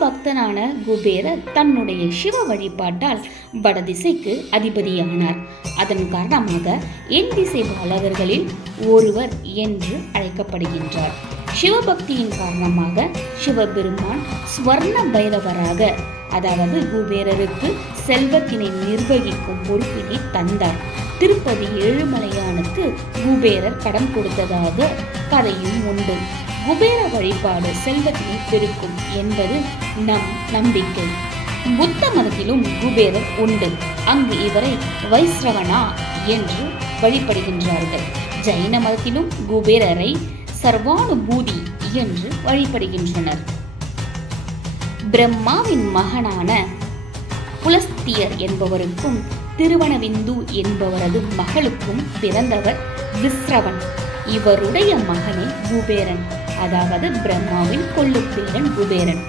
சிவபக்தனான குபேரர் தன்னுடைய சிவ வழிபாட்டால் வடதிசைக்கு அதிபதியானார். அதன் காரணமாக என் திசை பாலகர்களில் ஒருவர் என்று அழைக்கப்படுகின்றார். சிவபக்தியின் காரணமாக சிவபெருமான் ஸ்வர்ண பைரவராக, அதாவது குபேரருக்கு செல்வத்தினை நிர்வகிக்கும் பொறுப்பினை தந்தார். திருப்பதி ஏழுமலையானுக்கு குபேரர் கடன் கொடுத்ததாக கதையும் உண்டு. குபேர வழிபாடு செல்வத்தினை பெருக்கும் என்பது நம் நம்பிக்கை. புத்த மதத்திலும் குபேரர் உண்டு. அங்கு இவரை வைஸ்ரவணா என்று வழிபடுகின்றார்கள். ஜைன மதத்திலும் குபேரரை சர்வானுபூதி என்று வழிபடுகின்றனர். பிரம்மாவின் மகனான புலஸ்தியர் என்பவருக்கும் திருவனவிந்து என்பவரது மகளுக்கும் பிறந்தவர் விஸ்ரவன். இவருடைய மகனே குபேரன், அதாவது பிரம்மாவின் கொள்ளுப்பேரன் குபேரன்.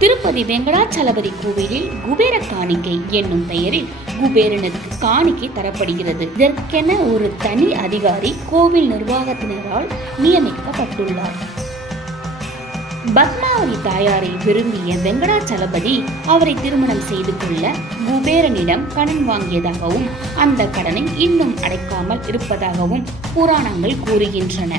திருப்பதி வெங்கடாச்சலபதி கோவிலில் குபேர காணிக்கை என்னும் பெயரில் குபேரனுக்கு காணிக்கை தரப்படுகிறது. இதற்கென ஒரு தனி அதிகாரி கோவில் நிர்வாகத்தினரால் நியமிக்கப்பட்டுள்ளார். பத்மாவதி தாயாரை விரும்பிய வெங்கடாச்சலபதி அவரை திருமணம் செய்து கொள்ள குபேரனிடம் கடன் வாங்கியதாகவும் அந்த கடனை இன்னும் அடைக்காமல் இருப்பதாகவும் புராணங்கள் கூறுகின்றன.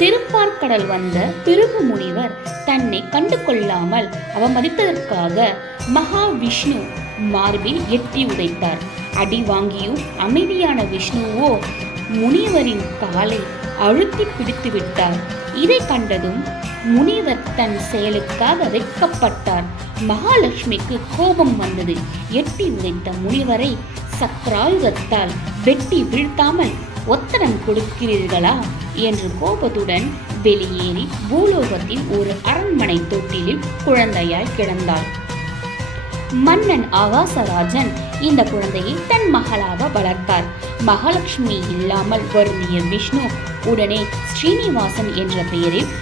திருப்பார்கடல் வந்த பிருகு முனிவர் தன்னை கண்டு கொள்ளாமல் அவமதித்ததற்காக மகாவிஷ்ணு மார்பில் எட்டி உதைத்தார். அடி வாங்கியும் அமைதியான விஷ்ணுவோ முனிவரின் காலை அழுத்தி பிடித்து விட்டார். இதை கண்டதும் முனிவர் தன் செயலுக்காக வெட்கப்பட்டார். மகாலட்சுமிக்கு கோபம் வந்தது. எட்டி உதைத்த முனிவரை சக்கராயுதத்தால் வெட்டி வீழ்த்தாமல் ஒத்தடம் கொடுக்கிறீர்களா என்று கோபத்துடன் வெளியேறி பூலோகத்தில் ஒரு அரண்மனை தொட்டிலில் குழந்தையாய் கிடந்தாள். மன்னன் ஆகாசராஜன் இந்த குழந்தையை தன் மகளாக வளர்த்தார். மகாலட்சுமி இல்லாமல் வருந்திய விஷ்ணு உடனே ஸ்ரீனிவாசன் என்ற பெயரில்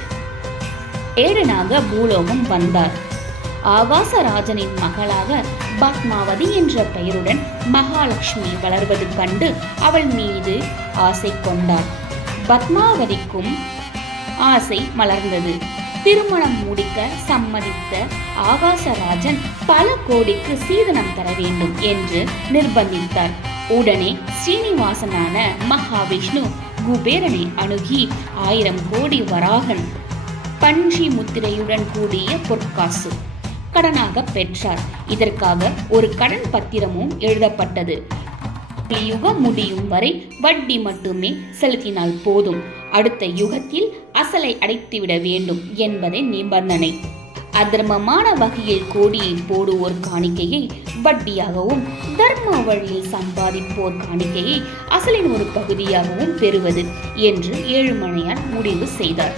ஏடனாக பூலோகம் வந்தார். ஆகாசராஜனின் மகளாக பத்மாவதி என்ற பெயருடன் மகாலட்சுமி வளர்வது கண்டு அவள் மீது ஆசை கொண்டார். பத்மாவதிக்கும் ஆசை மலர்ந்தது. திருமணம் முடிக்க சம்மதித்த ஆகாசராஜன் பல கோடிக்கு சீதனம் தர வேண்டும் என்று நிர்பந்தித்தார். உடனே ஸ்ரீனிவாசனான மகாவிஷ்ணு குபேரனை அணுகி 1000 கோடி வராகன் பன்றி முத்திரையுடன் கூடிய பொற்காசு கடனாக பெற்றார். இதற்காக ஒரு கடன் பத்திரமும் எழுதப்பட்டது. யுகம் முடியும் வரை வட்டி மட்டுமே செலுத்தினால் போதும், அடுத்த யுகத்தில் அசலை அடைத்துவிட வேண்டும் என்பதே நிபந்தனை. அதர்மமான வகையில் கோடியை போடுவோர் காணிக்கையை வட்டியாகவும், தர்ம வழியில் சம்பாதிப்போர் காணிக்கையை அசலின் ஒரு பகுதியாகவும் பெறுவது என்று ஏழுமலையான் முடிவு செய்தார்.